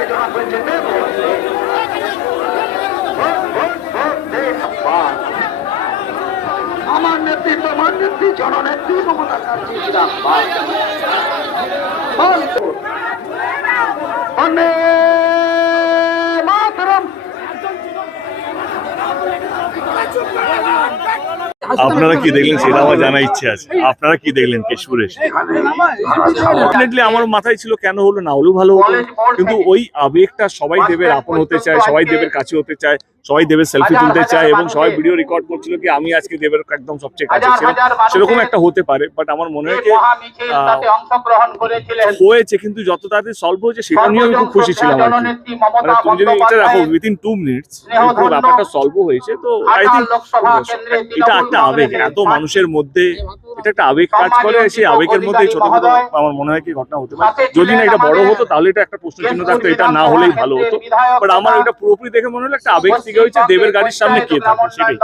থেকে জনাব হয়েছে দেব আমার নেত্রী তোমার নেত্রী জননেত্রী মমতা গান্ধী আপনারা কি দেখলেন? সেটা আমার জানা ইচ্ছে আছে। আপনারা কি দেখলেন কেশপুরে ডেফিনেটলি আমার মাথায় ছিল কেন হলো না হলো ভালো হলো কিন্তু ওই আবেগটা সবাই দেবের আপন হতে চায় সবাই দেবের কাছে হতে চায়। সবাই দেবের সেলফি তুলতে চায় এবং সবাই ভিডিও রেকর্ড করছিল কি আমি আজকে দেবের একদম সবচেয়ে কাছে ছিলাম। সেরকম একটা হতে পারে বাট আমার মনে হয় হয়েছে কিন্তু যত তাড়াতাড়ি সলভ হয়েছে সেটা নিয়ে আমি খুব খুশি ছিলাম মানে তুমি যদি এটা রাখো উইদিন টু মিনিটস স্নেহধন্য ব্যাপারটা সলভ হয়েছে তো আই থিঙ্ক এটা একটা আবেগ এত মানুষের মধ্যে এটা একটা আবেগ কাজ করে সেই আবেগের মধ্যে ছোট ছোটখাটো আমার মনে হয় কি ঘটনা হতে পারে। যদি না এটা বড় হতো তাহলে এটা একটা প্রশ্ন চিহ্ন থাকতো এটা না হলেই ভালো হতো। বাট আমার এটা পুরোপুরি দেখে মনে হলো একটা আবেগ থেকে হয়েছে দেবের গাড়ির সামনে কে থাকবে সেটাই।